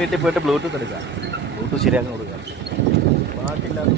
വീട്ടിൽ പോയിട്ട് ബ്ലൂടൂത്ത് എടുക്കാം, ബ്ലൂടൂത്ത് ശരിയാക്കാൻ കൊടുക്കാം. പാട്ടില്ലാത്ത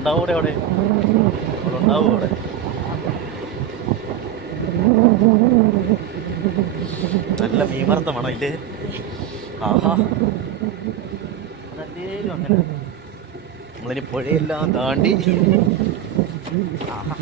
ഉണ്ടാവും അവിടെ ഉണ്ടാവും അവിടെ. നല്ല മീൻ വറുത്ത മണം ഇല്ലേ? ആഹാ, അതല്ലേലും അങ്ങനെ. നമ്മളിനി പുഴയെല്ലാം താണ്ടി ആഹാ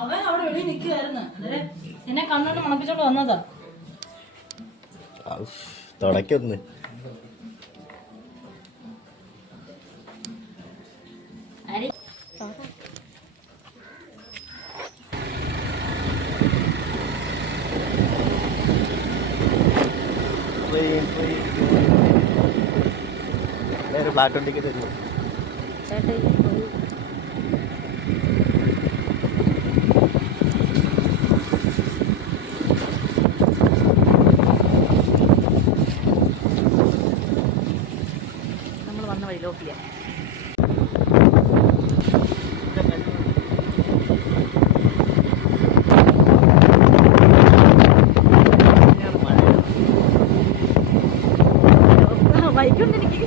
അവൻ അവിടെ വെളിയിൽ നിൽക്കുവായിരുന്നു. എന്നെ കണ്ണോണ്ട് മണപ്പിച്ചോണ്ട് വന്നതാ. തുടക്കൊന്ന് ഫ്ലാറ്റ് വണ്ടിക്ക് തരുമോ? നമ്മൾ വന്ന വഴിയിലോട്ടില്ല. വൈകുണ്ട് എനിക്ക്.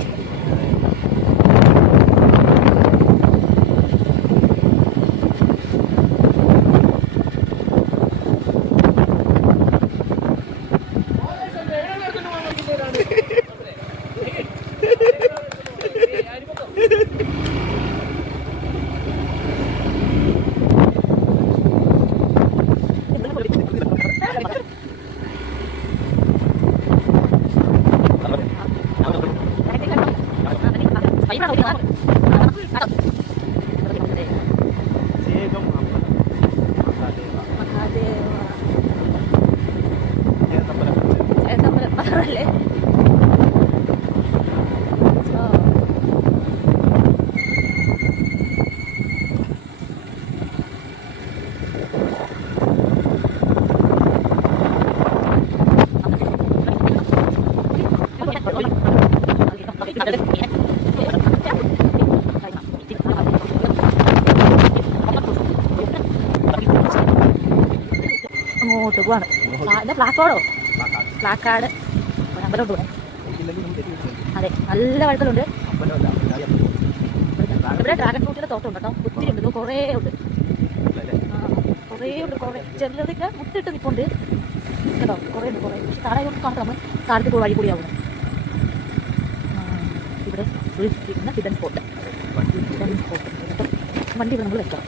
അങ്ങോട്ട് പോവാണ്. പ്ലാക്കാർഡോ? പ്ലാക്കാർഡ് അമ്പലമുണ്ട് പോണേ. അതെ, നല്ല വഴുക്കലുണ്ട്. ഇവിടെ ഡ്രാഗൺ ഫ്രൂട്ടിന്റെ തോട്ടം ഉണ്ട് കേട്ടോ, ഒത്തിരി ഉണ്ട്, കുറേ ഉണ്ട്. കുറേ ഉണ്ട്, കുറേ ചെറുതൊക്കെ മുട്ടിട്ട് നിൽപ്പുണ്ട് കേട്ടോ, കുറേ ഉണ്ട്, കുറേ. പക്ഷെ താഴെ കാണാം, നമ്മൾ താഴത്ത് വഴി കൂടിയാവും. ഇവിടെ ഒരു ഹിഡൻ സ്പോട്ട്, വണ്ടി ഇവിടെ നമ്മൾ വെക്കാം.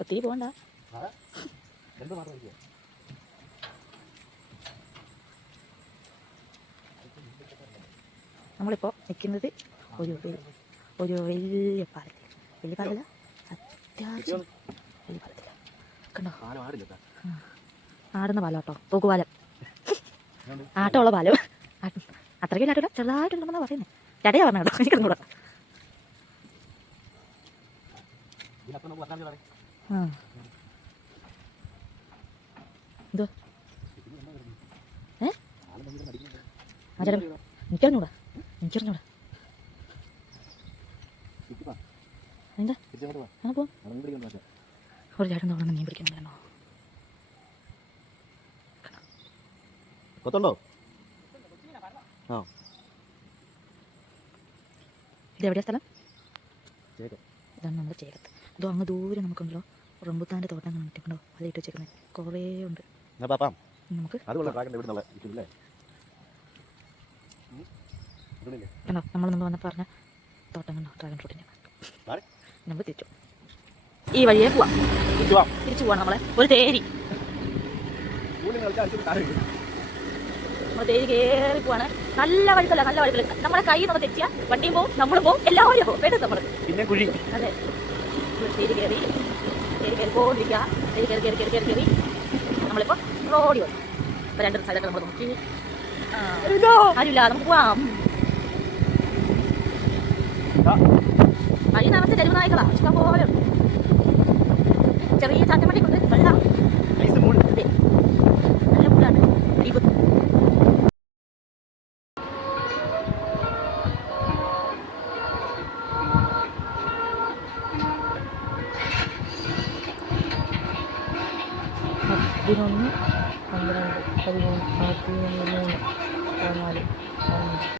ഒത്തിരി പോകണ്ട. നമ്മളിപ്പോൾ നിൽക്കുന്നത് ഒരു വലിയ പാലത്തിൽ, വലിയ പാലല്ല, അത്യാവശ്യം വലിയ പാലത്തില്ല. കണ്ടോ, ആടുന്ന പാലം കേട്ടോ, തൂക്കുപാലം, ആട്ടമുള്ള പാലം. അത്രയ്ക്കും ആട്ടില്ല, ചെറുതായിട്ടുണ്ടെന്നാണ് പറയുന്നത്. ചേട്ടയാ പറഞ്ഞ കേട്ടോ, എനിക്കൊന്നുകൂടെ. എന്തോ എനിക്കറിഞ്ഞൂടാ, എനിക്കറിഞ്ഞൂടാ എന്താ ആ പോ ഒരു ചേട്ടൻ തോന്നുന്നു മീൻ പിടിക്കുന്നുണ്ടോ കൊത്തുണ്ടോ? ആ ഇതെവിടെയാ സ്ഥലം? ഇതാണ് നമ്മുടെ ചേകത്ത്. ഇതോ അങ്ങ് ദൂരെ നമുക്കുണ്ടല്ലോ റംബുത്താൻ്റെ തോട്ടം അങ്ങനെ മറ്റുണ്ടോ അത് ഇട്ട് വെച്ചേക്കുന്നത് കുറേ ഉണ്ട്. നമുക്ക് കണ്ടോ നമ്മൾ മുമ്പ് വന്നപ്പോൾ പറഞ്ഞ തോട്ടം കണ്ടോ ഡ്രാഗൺ ഫ്രൂട്ടിൻ്റെ നമ്മൾ തിരിച്ചു ഈ വഴിയെ പോവാം. തിരിച്ചു പോവാണ് നമ്മളെ ഒരു തേരി നമ്മൾ തേരി കയറി പോവാണ്. നല്ല വഴുക്കല്ല നമ്മളെ കൈ നമ്മൾ തെറ്റിയാൽ വണ്ടിയും പോവും നമ്മളും പോവും എല്ലാവരും പോവും പേര് നമ്മൾ പിന്നെ കുഴി. അതെ തേരി കയറി പോയിരിക്കുക. കയറി നമ്മളിപ്പോൾ റോഡി വന്നു. ഇപ്പോൾ രണ്ട് സൈഡൊക്കെ നമ്മൾ നോക്കി ആരുമില്ല നമുക്ക് പോവാം. വഴി നിറച്ച് തെരുവ് നായ്ക്കളാ ഇഷ്ടം പോലെ ഉണ്ട്. ചെറിയ ചാറ്റമണ്ടി കൊണ്ട് വെള്ളം അതെ നല്ല പുല്ലാണ്. ൊന്ന് 12 13 14 14 15